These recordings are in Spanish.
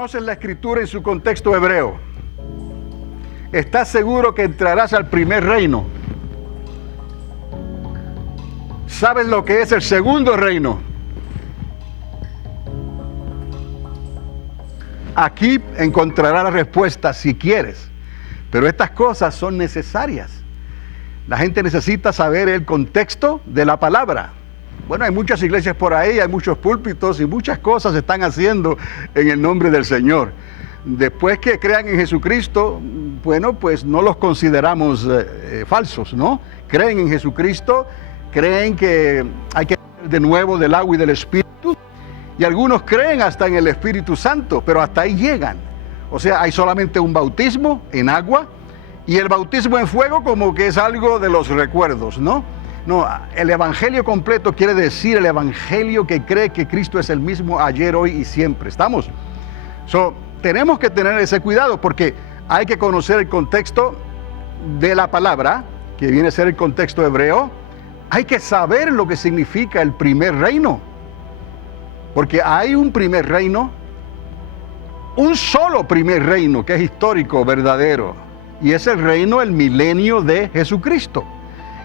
¿Conoces la escritura en su contexto hebreo? ¿Estás seguro que entrarás al primer reino? ¿Sabes lo que es el segundo reino? Aquí encontrarás la respuesta si quieres, pero estas cosas son necesarias. La gente necesita saber el contexto de la palabra. Bueno, hay muchas iglesias por ahí, hay muchos púlpitos y muchas cosas se están haciendo en el nombre del Señor. Después que crean en Jesucristo, bueno, pues no los consideramos falsos, ¿no? Creen en Jesucristo, creen que hay que nacer de nuevo del agua y del Espíritu, y algunos creen hasta en el Espíritu Santo, pero hasta ahí llegan. O sea, hay solamente un bautismo en agua, y el bautismo en fuego como que es algo de los recuerdos, ¿no? No, el evangelio completo quiere decir el evangelio que cree que Cristo es el mismo ayer, hoy y siempre. ¿Estamos? Tenemos que tener ese cuidado porque hay que conocer el contexto de la palabra, que viene a ser el contexto hebreo. Hay que saber lo que significa el primer reino. Porque hay un primer reino, un solo primer reino que es histórico, verdadero. Y es el reino, el milenio de Jesucristo.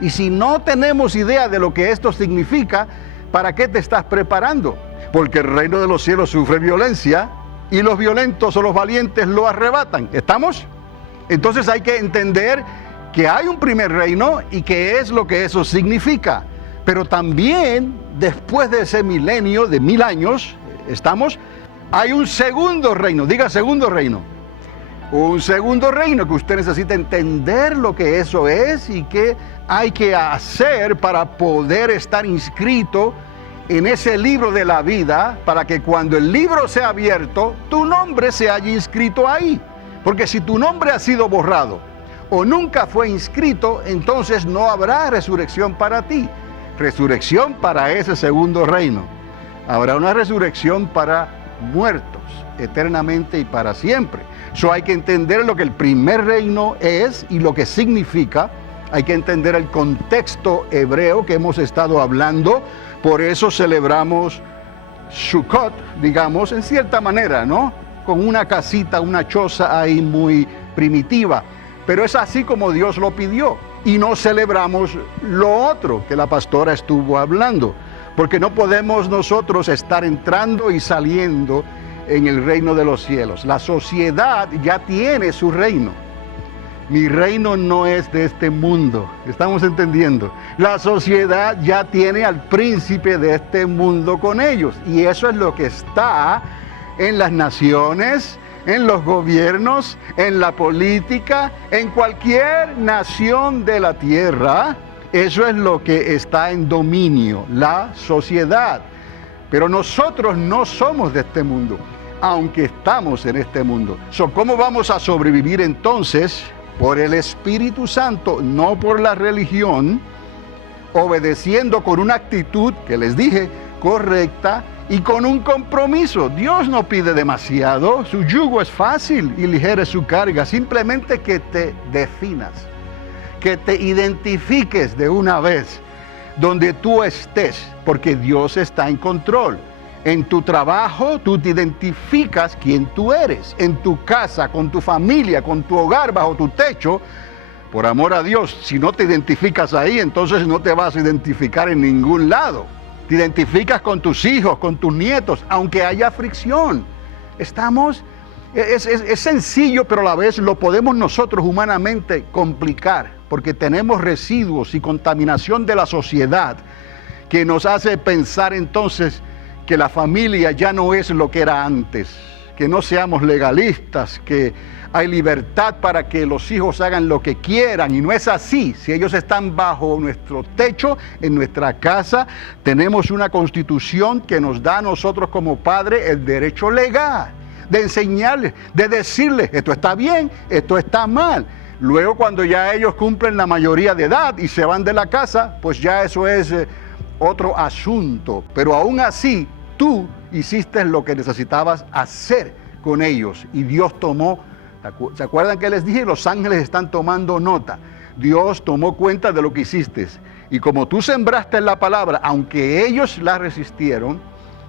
Y si no tenemos idea de lo que esto significa, ¿para qué te estás preparando? Porque el reino de los cielos sufre violencia y los violentos o los valientes lo arrebatan. ¿Estamos? Entonces hay que entender que hay un primer reino y qué es lo que eso significa. Pero también, después de ese milenio de 1000 años, ¿estamos? Hay un segundo reino. Diga segundo reino. Un segundo reino que usted necesita entender lo que eso es y qué hay que hacer para poder estar inscrito en ese libro de la vida, para que cuando el libro sea abierto, tu nombre se haya inscrito ahí. Porque si tu nombre ha sido borrado o nunca fue inscrito, entonces no habrá resurrección para ti. Resurrección para ese segundo reino. Habrá una resurrección para muertos, eternamente y para siempre. Hay que entender lo que el primer reino es y lo que significa. Hay que entender el contexto hebreo que hemos estado hablando. Por eso celebramos Sukkot, digamos, en cierta manera, ¿no? Con una casita, una choza ahí muy primitiva. Pero es así como Dios lo pidió. Y no celebramos lo otro que la pastora estuvo hablando. Porque no podemos nosotros estar entrando y saliendo en el reino de los cielos. La sociedad ya tiene su reino. Mi reino no es de este mundo. ¿Estamos entendiendo? La sociedad ya tiene al príncipe de este mundo con ellos. Y eso es lo que está en las naciones, en los gobiernos, en la política, en cualquier nación de la tierra. Eso es lo que está en dominio, la sociedad. Pero nosotros no somos de este mundo, aunque estamos en este mundo. ¿Cómo vamos a sobrevivir entonces? Por el Espíritu Santo, no por la religión, obedeciendo con una actitud, que les dije, correcta y con un compromiso. Dios no pide demasiado, su yugo es fácil y ligera es su carga, simplemente que te definas, que te identifiques de una vez donde tú estés, porque Dios está en control. En tu trabajo, tú te identificas quién tú eres. En tu casa, con tu familia, con tu hogar, bajo tu techo, por amor a Dios, si no te identificas ahí, entonces no te vas a identificar en ningún lado. Te identificas con tus hijos, con tus nietos, aunque haya fricción. Estamos, es sencillo, pero a la vez lo podemos nosotros humanamente complicar, porque tenemos residuos y contaminación de la sociedad que nos hace pensar entonces que la familia ya no es lo que era antes, que no seamos legalistas, que hay libertad para que los hijos hagan lo que quieran, y no es así. Si ellos están bajo nuestro techo, en nuestra casa, tenemos una constitución que nos da a nosotros como padres el derecho legal de enseñarles, de decirles, esto está bien, esto está mal. Luego, cuando ya ellos cumplen la mayoría de edad y se van de la casa, pues ya eso es otro asunto. Pero aún así, tú hiciste lo que necesitabas hacer con ellos y Dios tomó, ¿se acuerdan que les dije? Los ángeles están tomando nota. Dios tomó cuenta de lo que hiciste. Y como tú sembraste la palabra, aunque ellos la resistieron,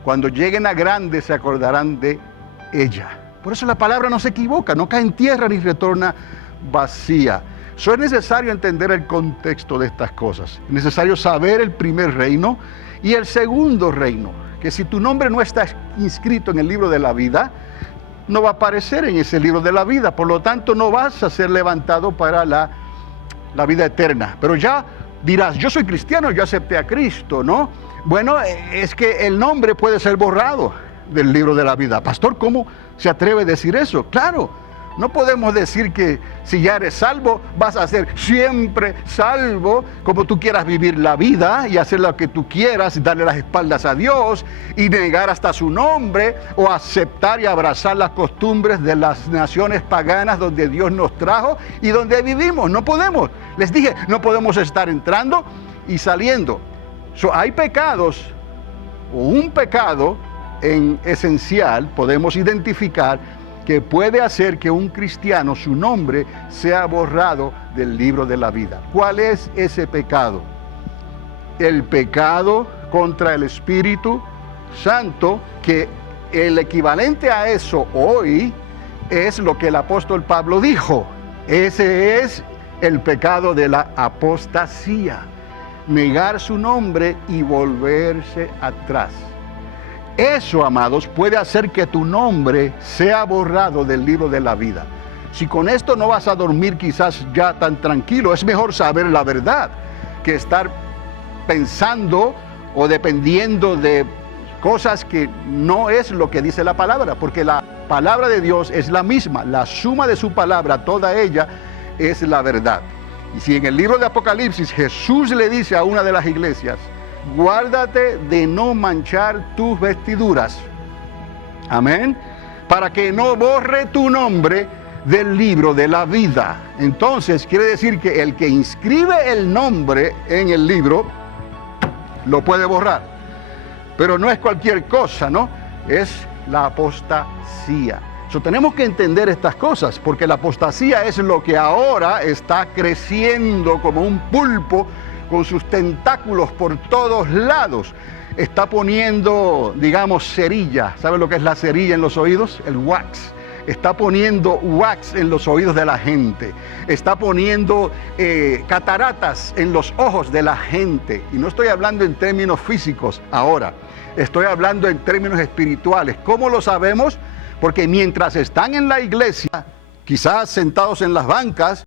cuando lleguen a grandes se acordarán de ella. Por eso la palabra no se equivoca, no cae en tierra ni retorna vacía. Es necesario entender el contexto de estas cosas. Es necesario saber el primer reino y el segundo reino. Que si tu nombre no está inscrito en el libro de la vida, no va a aparecer en ese libro de la vida. Por lo tanto, no vas a ser levantado para la vida eterna. Pero ya dirás, yo soy cristiano, yo acepté a Cristo, ¿no? Bueno, es que el nombre puede ser borrado del libro de la vida. Pastor, ¿cómo se atreve a decir eso? Claro. No podemos decir que si ya eres salvo, vas a ser siempre salvo, como tú quieras vivir la vida y hacer lo que tú quieras, darle las espaldas a Dios y negar hasta su nombre o aceptar y abrazar las costumbres de las naciones paganas donde Dios nos trajo y donde vivimos. No podemos. Les dije, no podemos estar entrando y saliendo. Hay pecados o un pecado en esencial, podemos identificar que puede hacer que un cristiano, su nombre, sea borrado del libro de la vida. ¿Cuál es ese pecado? El pecado contra el Espíritu Santo, que el equivalente a eso hoy es lo que el apóstol Pablo dijo. Ese es el pecado de la apostasía. Negar su nombre y volverse atrás. Eso, amados, puede hacer que tu nombre sea borrado del libro de la vida. Si con esto no vas a dormir quizás ya tan tranquilo, es mejor saber la verdad que estar pensando o dependiendo de cosas que no es lo que dice la palabra, porque la palabra de Dios es la misma, la suma de su palabra, toda ella es la verdad. Y si en el libro de Apocalipsis Jesús le dice a una de las iglesias, guárdate de no manchar tus vestiduras, amén, para que no borre tu nombre del libro de la vida. Entonces quiere decir que el que inscribe el nombre en el libro lo puede borrar, pero no es cualquier cosa, ¿no? Es la apostasía. Tenemos que entender estas cosas, porque la apostasía es lo que ahora está creciendo como un pulpo con sus tentáculos por todos lados. Está poniendo, digamos, cerilla. ¿Saben lo que es la cerilla en los oídos? El wax. Está poniendo wax en los oídos de la gente. Está poniendo cataratas en los ojos de la gente. Y no estoy hablando en términos físicos ahora. Estoy hablando en términos espirituales. ¿Cómo lo sabemos? Porque mientras están en la iglesia, quizás sentados en las bancas,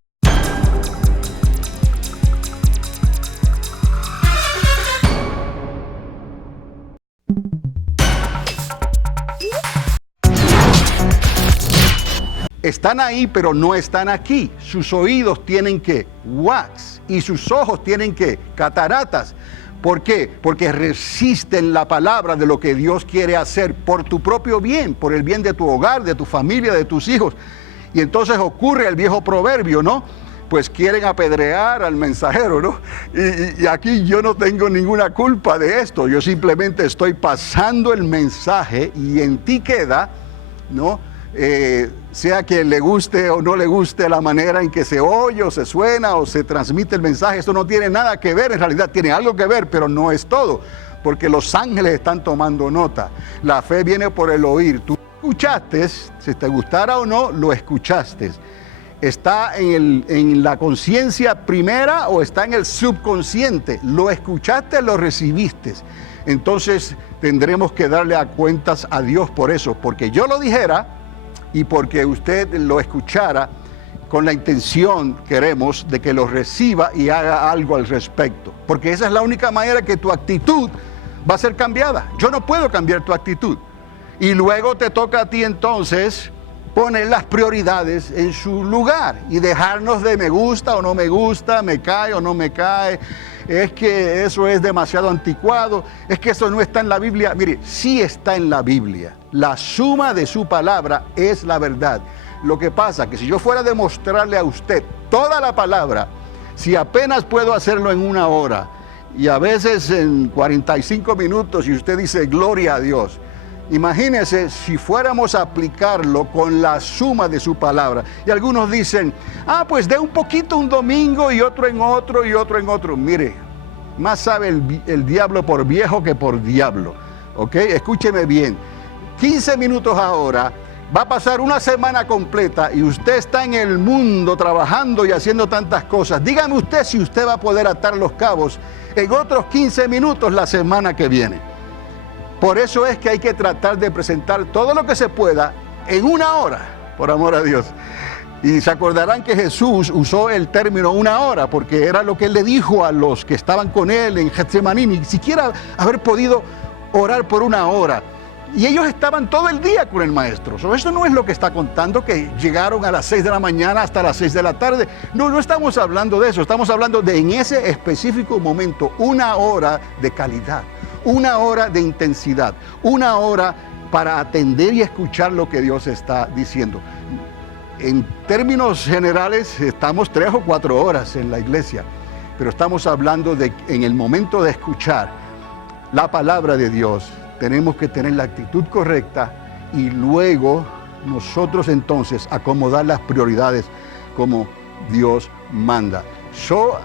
están ahí, pero no están aquí. Sus oídos tienen que wax y sus ojos tienen que cataratas. ¿Por qué? Porque resisten la palabra de lo que Dios quiere hacer por tu propio bien, por el bien de tu hogar, de tu familia, de tus hijos. Y entonces ocurre el viejo proverbio, ¿no? Pues quieren apedrear al mensajero, ¿no? Y aquí yo no tengo ninguna culpa de esto. Yo simplemente estoy pasando el mensaje y en ti queda, ¿no? Sea que le guste o no le guste la manera en que se oye o se suena o se transmite el mensaje, esto no tiene nada que ver, en realidad tiene algo que ver, pero no es todo, porque los ángeles están tomando nota. La fe viene por el oír. Tú escuchaste, si te gustara o no, lo escuchaste. ¿Está en la conciencia primera o está en el subconsciente? Lo escuchaste, lo recibiste. Entonces tendremos que darle a cuentas a Dios por eso, porque yo lo dijera y porque usted lo escuchara con la intención, queremos, de que lo reciba y haga algo al respecto. Porque esa es la única manera que tu actitud va a ser cambiada. Yo no puedo cambiar tu actitud. Y luego te toca a ti entonces poner las prioridades en su lugar y dejarnos de me gusta o no me gusta, me cae o no me cae, es que eso es demasiado anticuado, es que eso no está en la Biblia. Mire, sí está en la Biblia. La suma de su palabra es la verdad. Lo que pasa es que si yo fuera a demostrarle a usted toda la palabra, si apenas puedo hacerlo en 1 hora y a veces en 45 minutos y usted dice gloria a Dios, imagínese si fuéramos a aplicarlo con la suma de su palabra. Y algunos dicen, pues de un poquito un domingo y otro en otro y otro en otro. Mire, más sabe el diablo por viejo que por diablo. ¿Ok? Escúcheme bien. 15 minutos ahora va a pasar una semana completa y usted está en el mundo trabajando y haciendo tantas cosas. Dígame usted si usted va a poder atar los cabos en otros 15 minutos la semana que viene. Por eso es que hay que tratar de presentar todo lo que se pueda en una hora, por amor a Dios. Y se acordarán que Jesús usó el término una hora, porque era lo que él le dijo a los que estaban con él en Getsemaní, ni siquiera haber podido orar por una hora. Y ellos estaban todo el día con el maestro. Eso no es lo que está contando, que llegaron a las 6 de la mañana hasta las 6 de la tarde. No estamos hablando de eso. Estamos hablando de en ese específico momento, una hora de calidad, una hora de intensidad, una hora para atender y escuchar lo que Dios está diciendo. En términos generales, estamos 3 o 4 horas en la iglesia, pero estamos hablando de en el momento de escuchar la palabra de Dios. Tenemos que tener la actitud correcta y luego nosotros entonces acomodar las prioridades como Dios manda.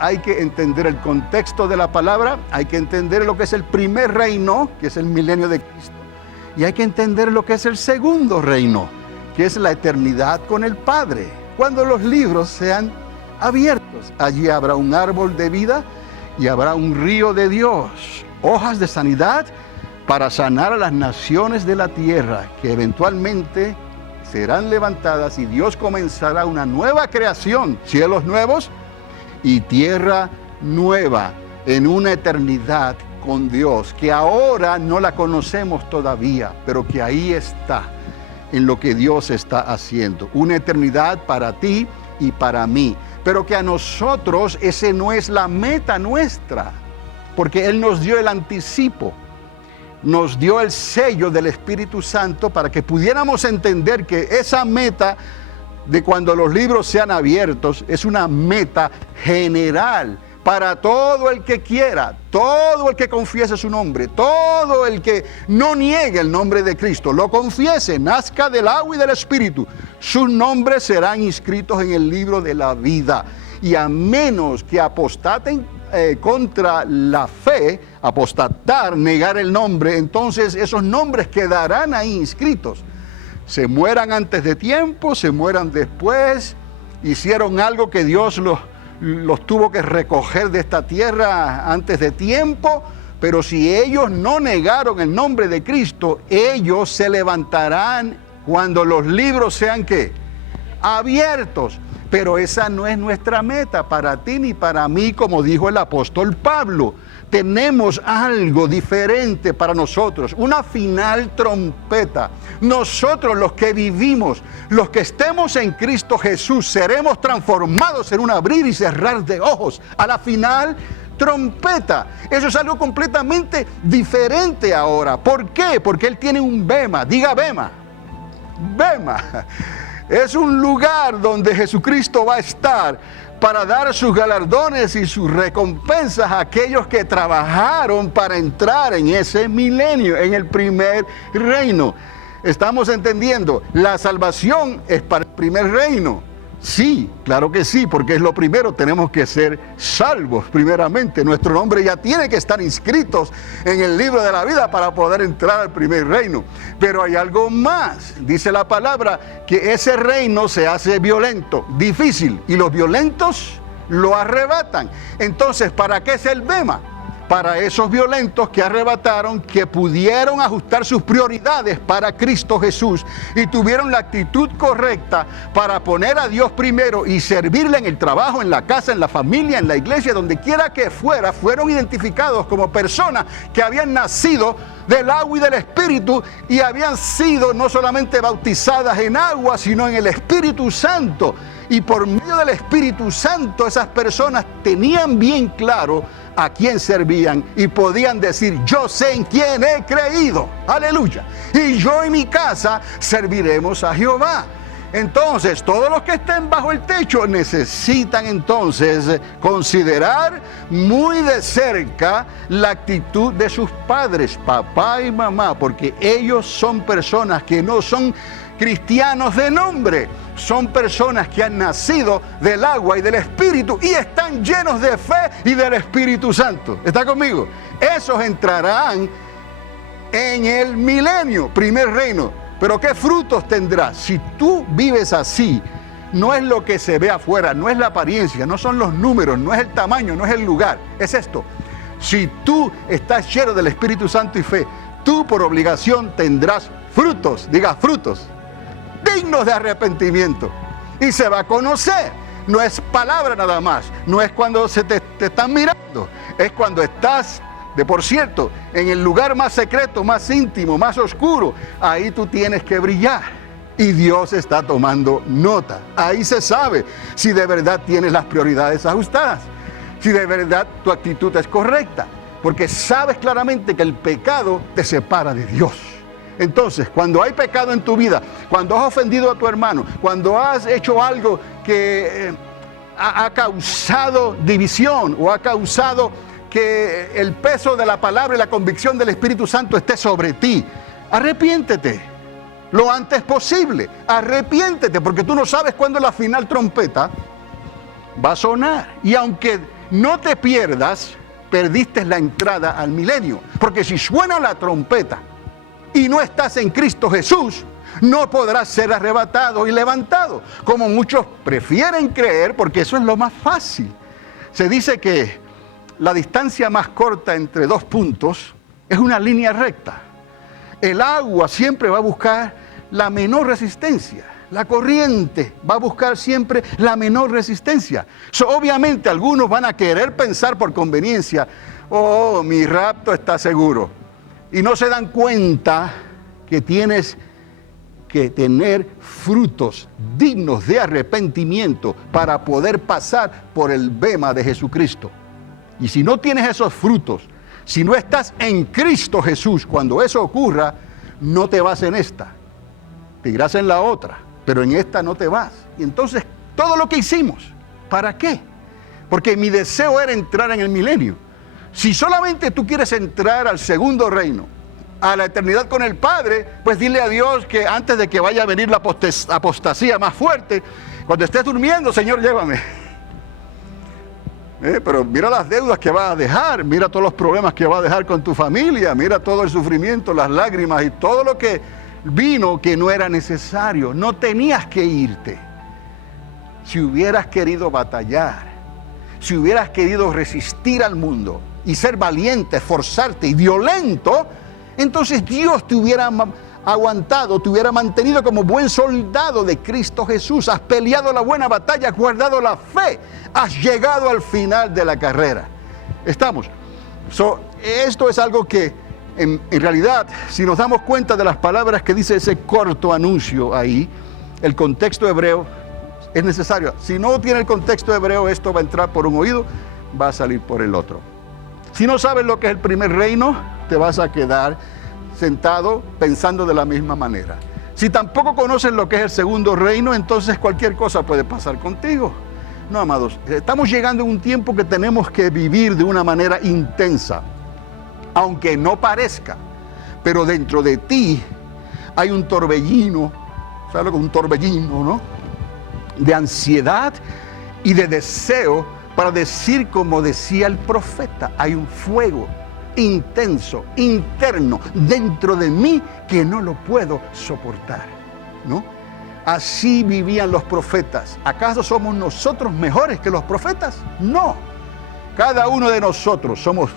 Hay que entender el contexto de la palabra, hay que entender lo que es el primer reino, que es el milenio de Cristo, y hay que entender lo que es el segundo reino, que es la eternidad con el Padre. Cuando los libros sean abiertos, allí habrá un árbol de vida y habrá un río de Dios, hojas de sanidad, para sanar a las naciones de la tierra, que eventualmente serán levantadas y Dios comenzará una nueva creación, cielos nuevos y tierra nueva, en una eternidad con Dios, que ahora no la conocemos todavía, pero que ahí está, en lo que Dios está haciendo. Una eternidad para ti y para mí, pero que a nosotros ese no es la meta nuestra, porque Él nos dio el anticipo. Nos dio el sello del Espíritu Santo para que pudiéramos entender que esa meta de cuando los libros sean abiertos es una meta general para todo el que quiera, todo el que confiese su nombre, todo el que no niegue el nombre de Cristo, lo confiese, nazca del agua y del Espíritu, sus nombres serán inscritos en el libro de la vida. Y a menos que apostaten contra la fe, apostatar, negar el nombre, entonces esos nombres quedarán ahí inscritos. Se mueran antes de tiempo, se mueran después, hicieron algo que Dios los tuvo que recoger de esta tierra antes de tiempo, pero si ellos no negaron el nombre de Cristo, ellos se levantarán cuando los libros sean ¿qué? Abiertos. Pero esa no es nuestra meta para ti ni para mí, como dijo el apóstol Pablo. Tenemos algo diferente para nosotros, una final trompeta. Nosotros los que vivimos, los que estemos en Cristo Jesús, seremos transformados en un abrir y cerrar de ojos a la final trompeta. Eso es algo completamente diferente ahora. ¿Por qué? Porque Él tiene un bema. Diga bema. Bema. Es un lugar donde Jesucristo va a estar para dar sus galardones y sus recompensas a aquellos que trabajaron para entrar en ese milenio, en el primer reino. ¿Estamos entendiendo? La salvación es para el primer reino. Sí, claro que sí, porque es lo primero, tenemos que ser salvos primeramente. Nuestro nombre ya tiene que estar inscritos en el libro de la vida para poder entrar al primer reino. Pero hay algo más, dice la palabra, que ese reino se hace violento, difícil, y los violentos lo arrebatan. Entonces, ¿para qué es el bema? Para esos violentos que arrebataron, que pudieron ajustar sus prioridades para Cristo Jesús y tuvieron la actitud correcta para poner a Dios primero y servirle en el trabajo, en la casa, en la familia, en la iglesia, donde quiera que fuera, fueron identificados como personas que habían nacido del agua y del Espíritu y habían sido no solamente bautizadas en agua, sino en el Espíritu Santo. Y por medio del Espíritu Santo esas personas tenían bien claro a quién servían y podían decir: yo sé en quién he creído, aleluya, y yo y mi casa serviremos a Jehová. Entonces, todos los que estén bajo el techo necesitan entonces considerar muy de cerca la actitud de sus padres, papá y mamá, porque ellos son personas que no son cristianos de nombre, son personas que han nacido del agua y del Espíritu y están llenos de fe y del Espíritu Santo. ¿Está conmigo? Esos entrarán en el milenio, primer reino. Pero ¿qué frutos tendrás? Si tú vives así, no es lo que se ve afuera, no es la apariencia, no son los números, no es el tamaño, no es el lugar, es esto. Si tú estás lleno del Espíritu Santo y fe, tú por obligación tendrás frutos, diga frutos, dignos de arrepentimiento. Y se va a conocer. No es palabra nada más, no es cuando te están mirando, es cuando estás, por cierto, en el lugar más secreto, más íntimo, más oscuro. Ahí tú tienes que brillar y Dios está tomando nota. Ahí se sabe si de verdad tienes las prioridades ajustadas, si de verdad tu actitud es correcta, porque sabes claramente que el pecado te separa de Dios. Entonces, cuando hay pecado en tu vida, cuando has ofendido a tu hermano, cuando has hecho algo que ha causado división o ha causado que el peso de la palabra y la convicción del Espíritu Santo esté sobre ti, arrepiéntete lo antes posible. Arrepiéntete, porque tú no sabes cuándo la final trompeta va a sonar. Y aunque no te pierdas, perdiste la entrada al milenio. Porque si suena la trompeta y no estás en Cristo Jesús, no podrás ser arrebatado y levantado, como muchos prefieren creer, porque eso es lo más fácil. Se dice que la distancia más corta entre dos puntos es una línea recta. El agua siempre va a buscar la menor resistencia. La corriente va a buscar siempre la menor resistencia. Obviamente algunos van a querer pensar por conveniencia, oh, mi rapto está seguro. Y no se dan cuenta que tienes que tener frutos dignos de arrepentimiento para poder pasar por el bema de Jesucristo. Y si no tienes esos frutos, si no estás en Cristo Jesús, cuando eso ocurra, no te vas en esta, te irás en la otra, pero en esta no te vas. Y entonces, todo lo que hicimos, ¿para qué? Porque mi deseo era entrar en el milenio. Si solamente tú quieres entrar al segundo reino, a la eternidad con el Padre, pues dile a Dios que antes de que vaya a venir la apostasía más fuerte, cuando estés durmiendo, Señor, llévame. Pero mira las deudas que vas a dejar, mira todos los problemas que vas a dejar con tu familia, mira todo el sufrimiento, las lágrimas y todo lo que vino que no era necesario. No tenías que irte. Si hubieras querido batallar, si hubieras querido resistir al mundo y ser valiente, esforzarte y violento, entonces Dios te hubiera aguantado, te hubiera mantenido como buen soldado de Cristo Jesús. Has peleado la buena batalla, has guardado la fe, has llegado al final de la carrera. ¿Estamos? Esto es algo que en realidad, si nos damos cuenta de las palabras que dice ese corto anuncio ahí, el contexto hebreo es necesario. Si no tiene el contexto hebreo, esto va a entrar por un oído, va a salir por el otro. Si no sabes lo que es el primer reino, te vas a quedar sentado pensando de la misma manera. Si tampoco conoces lo que es el segundo reino, entonces cualquier cosa puede pasar contigo. No, amados, estamos llegando a un tiempo que tenemos que vivir de una manera intensa, aunque no parezca, pero dentro de ti hay un torbellino, ¿sabes lo que es un torbellino, no? De ansiedad y de deseo para decir como decía el profeta, hay un fuego intenso, interno, dentro de mí que no lo puedo soportar, ¿no? Así vivían los profetas. ¿Acaso somos nosotros mejores que los profetas? No. Cada uno de nosotros somos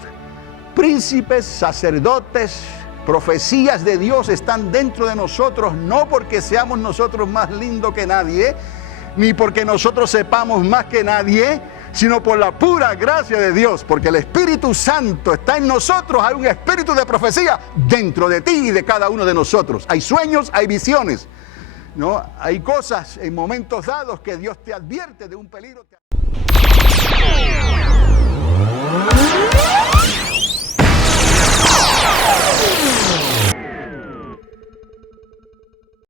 príncipes, sacerdotes, profecías de Dios están dentro de nosotros, no porque seamos nosotros más lindos que nadie, ni porque nosotros sepamos más que nadie, sino por la pura gracia de Dios, porque el Espíritu Santo está en nosotros. Hay un espíritu de profecía dentro de ti y de cada uno de nosotros. Hay sueños, hay visiones, ¿no? Hay cosas en momentos dados que Dios te advierte de un peligro.